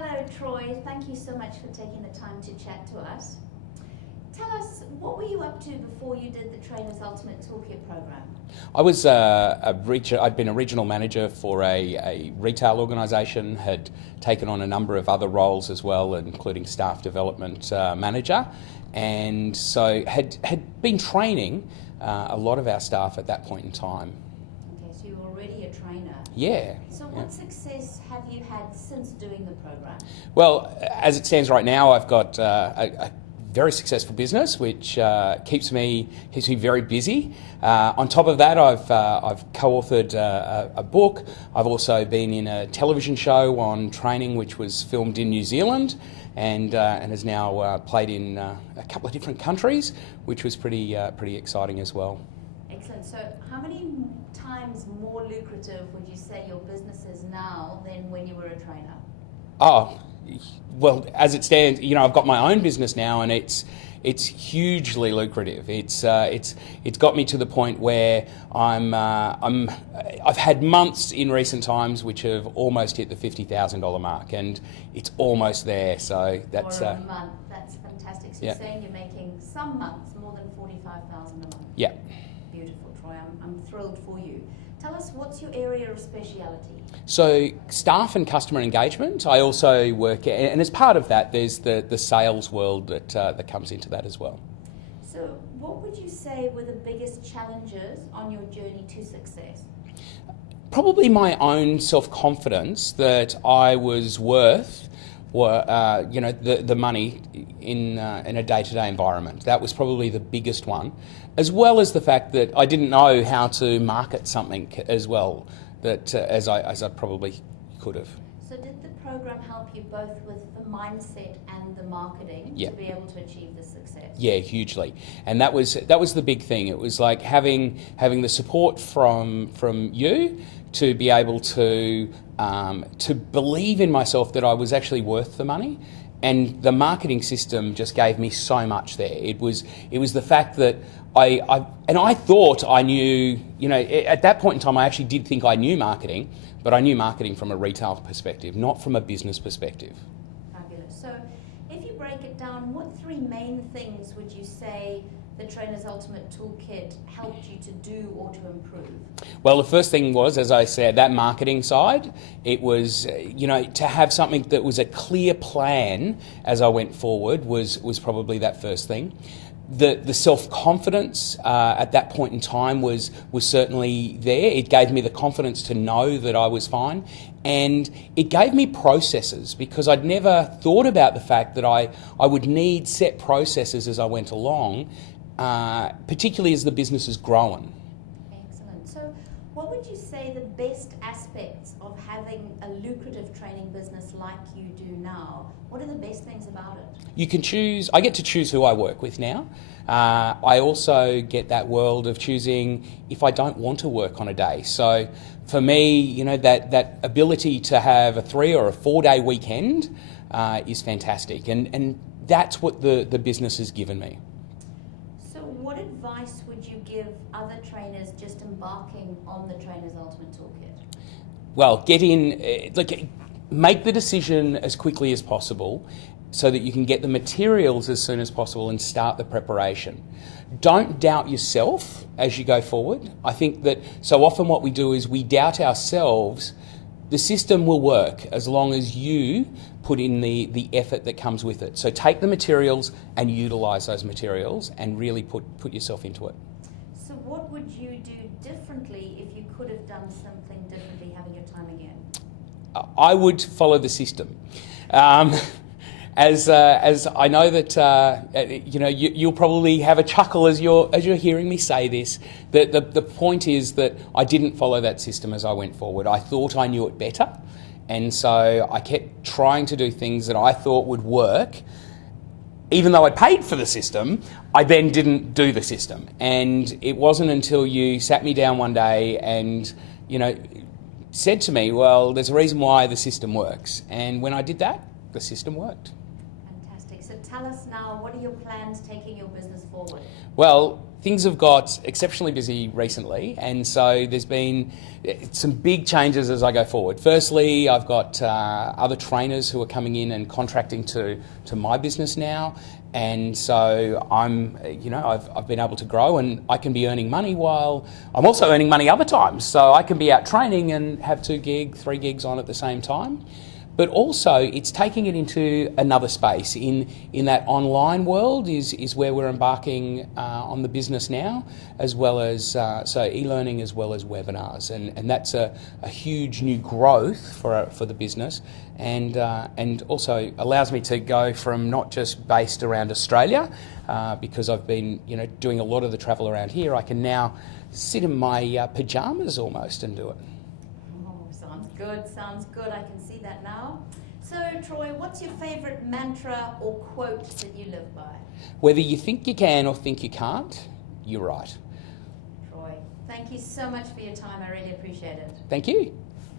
Hello Troy, thank you so much for taking the time to chat to us. Tell us, what were you up to before you did the Trainer's Ultimate Toolkit program? I was I'd been a regional manager for a retail organisation, had taken on a number of other roles as well, including staff development manager, and so had been training a lot of our staff at that point in time. Okay, so you're already a trainer. Yeah. So what success have you had since doing the program? Well, as it stands right now, I've got a very successful business, which keeps me very busy. On top of that, I've co-authored a book. I've also been in a television show on training, which was filmed in New Zealand, and has now played in a couple of different countries, which was pretty exciting as well. Excellent. So, how many times more lucrative would you say your business is now than when you were a trainer? Oh, well, as it stands, I've got my own business now, and it's hugely lucrative. It's got me to the point where I've had months in recent times which have almost hit the $50,000 mark, and it's almost there. So that's for a month. That's fantastic. So yeah. you're saying you're making some months more than $45,000 a month. Yeah. Beautiful, Troy. I'm thrilled for you. Tell us, what's your area of speciality? So staff and customer engagement. I also work, and as part of that, there's the sales world that comes into that as well. So what would you say were the biggest challenges on your journey to success? Probably my own self-confidence that I was worth, the money in a day-to-day environment. That was probably the biggest one, as well as the fact that I didn't know how to market something as well, that as I probably could have. So did the program help you both with the mindset and the marketing to be able to achieve the success? Yeah, hugely. And that was the big thing. It was like having the support from you to be able to believe in myself that I was actually worth the money. And the marketing system just gave me so much there. It was the fact that I thought I knew, at that point in time I actually did think I knew marketing, but I knew marketing from a retail perspective, not from a business perspective. Fabulous. So if you break it down, what three main things would you say the Trainer's Ultimate Toolkit helped you to do or to improve? Well, the first thing was, as I said, that marketing side. It was, to have something that was a clear plan as I went forward was probably that first thing. The self-confidence at that point in time was certainly there. It gave me the confidence to know that I was fine, and it gave me processes, because I'd never thought about the fact that I would need set processes as I went along, particularly as the business has grown. Excellent. So what would you say the best aspects of having a lucrative training business like you do now? What are the best things about it? You can choose. I get to choose who I work with now. I also get that world of choosing if I don't want to work on a day. So for me, that ability to have a 3 or a 4 day weekend is fantastic, and that's what the business has given me. So what advice would you give other trainers just embarking on the Trainer's Ultimate Toolkit? Well, make the decision as quickly as possible so that you can get the materials as soon as possible and start the preparation. Don't doubt yourself as you go forward. I think that so often what we do is we doubt ourselves. The system will work as long as you put in the effort that comes with it. So take the materials and utilise those materials and really put yourself into it. So what would you do differently if you could have done something differently having your time again? I would follow the system. As I know that you'll probably have a chuckle as you're hearing me say this. The point is that I didn't follow that system as I went forward. I thought I knew it better, and so I kept trying to do things that I thought would work. Even though I paid for the system, I then didn't do the system. And it wasn't until you sat me down one day and said to me, well, there's a reason why the system works. And when I did that, the system worked. Fantastic. So tell us now, what are your plans taking your business forward? Well, things have got exceptionally busy recently, and so there's been some big changes as I go forward. Firstly, I've got other trainers who are coming in and contracting to my business now, and so I've been able to grow, and I can be earning money while I'm also earning money other times. So I can be out training and have 2 gigs, 3 gigs on at the same time. But also, it's taking it into another space. In that online world is where we're embarking on the business now, as well as e-learning as well as webinars, and that's a huge new growth for the business, and also allows me to go from not just based around Australia, because I've been doing a lot of the travel around here. I can now sit in my pajamas almost and do it. Sounds good. I can see that now. So, Troy, what's your favourite mantra or quote that you live by? Whether you think you can or think you can't, you're right. Troy, thank you so much for your time. I really appreciate it. Thank you.